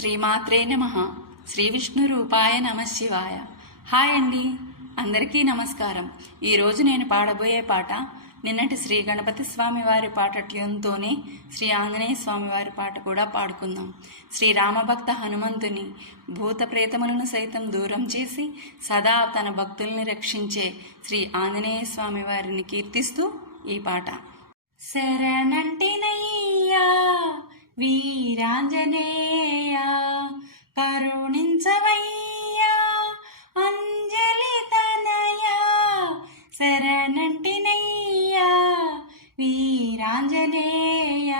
శ్రీమాత్రే నమః. శ్రీ విష్ణు రూపాయ నమ శివాయ. హాయ్ అండి, అందరికీ నమస్కారం. ఈరోజు నేను పాడబోయే పాట నిన్నటి శ్రీ గణపతి స్వామి వారి పాట ట్యూన్తోనే శ్రీ ఆంజనేయ స్వామి వారి పాట కూడా పాడుకుందాం. శ్రీ రామభక్త హనుమంతుని భూత ప్రేతములను సైతం దూరం చేసి సదా తన భక్తుల్ని రక్షించే శ్రీ ఆంజనేయ స్వామి వారిని కీర్తిస్తూ ఈ పాట. శరణంటినయ్యా వీరాంజనేయ, కరుణించవయ్యా అంజలి తనయా. శరణంటినయ్యా వీరాంజనేయ,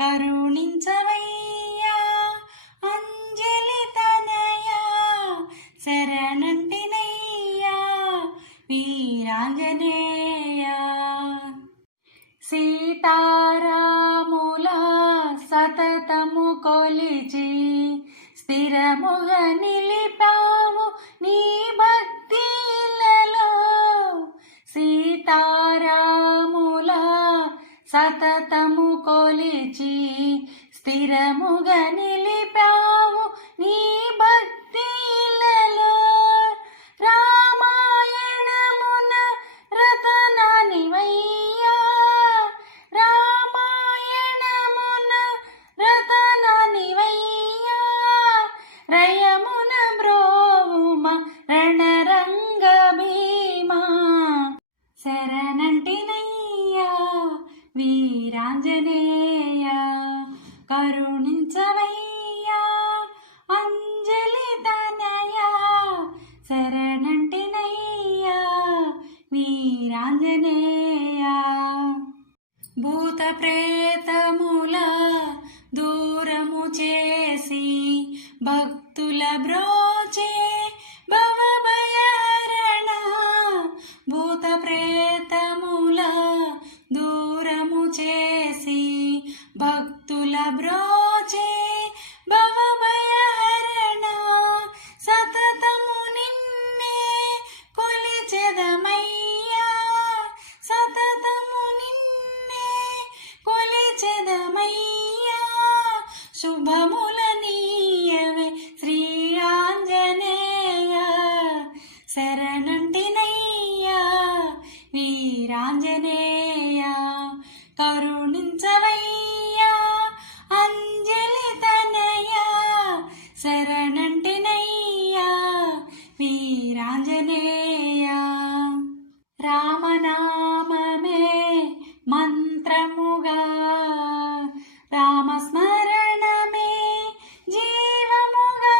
కరుణించవయ్యా అంజలి తనయా. శరణంటినయ్యా వీరాంజనేయ. సీతారాముల సతతము కొలిచి స్థిరముగా నిలిపావు నీ భక్తిలలో. సీతారాముల సతతము కొలిచి స్థిరముగా నిలిపావు నీ భక్తిలలో. రామాయణమున రతనానివయ్యా, రామాయణమున రతనానివయ్యా. రయమున బ్రోవుమ రణరంగ భీమా. శరణంటినయ్యా వీరాంజనేయ, కరుణించవయ్యా అంజలి తనయా. శరణంటినయ్యా వీరాంజనేయ. భూత ప్రేతముల దూరము చేసి భక్తుల బ్రోచే భవభయహరణ. భూత ప్రేతముల దూరము చేసి భక్తుల బ్రోచే భవభయహరణ. సతతము నిన్నే కొలిచెదమయ్యా, సతతము నిన్నే కొలిచెదమయ్యా. శుభముల నీయవే శ్రీ ఆంజనేయ. శరణంటినయ్యా వీరాంజనేయ, కరుణించవయ్యా అంజలి తనయా. శరణంటినయ్యా వీరాంజనేయ. రామనామమే మంత్రముగా, రామస్మరణమే జీవముగా.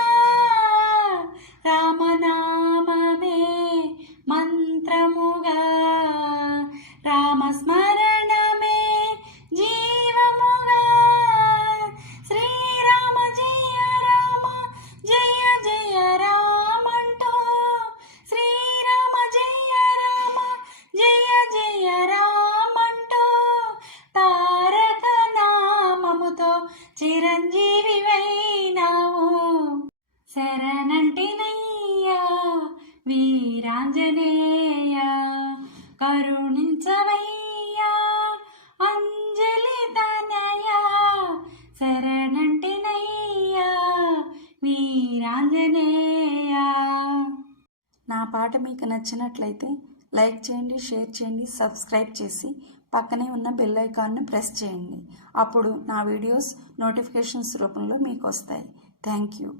రామనామమే మంత్రముగా, రామస్మరణమే జీవముగా. శ్రీరామ జయ రామ జయ జయ రామంటూ, శ్రీరామ జయ రామ జయ జయ రామంటూ తారక నామముతో చిరంజీవివైనావు. శరణంటినయ్యా వీరాంజనేయ, కరుణించవయ్యా అంజలి తనయా. శరణంటినయ్యా వీరాంజనేయ. నా పాట మీకు నచ్చినట్లయితే లైక్ చేయండి, షేర్ చేయండి, సబ్స్క్రైబ్ చేసి పక్కనే ఉన్న బెల్ ఐకాన్ను ప్రెస్ చేయండి. అప్పుడు నా వీడియోస్ నోటిఫికేషన్స్ రూపంలో మీకు వస్తాయి. Thank you.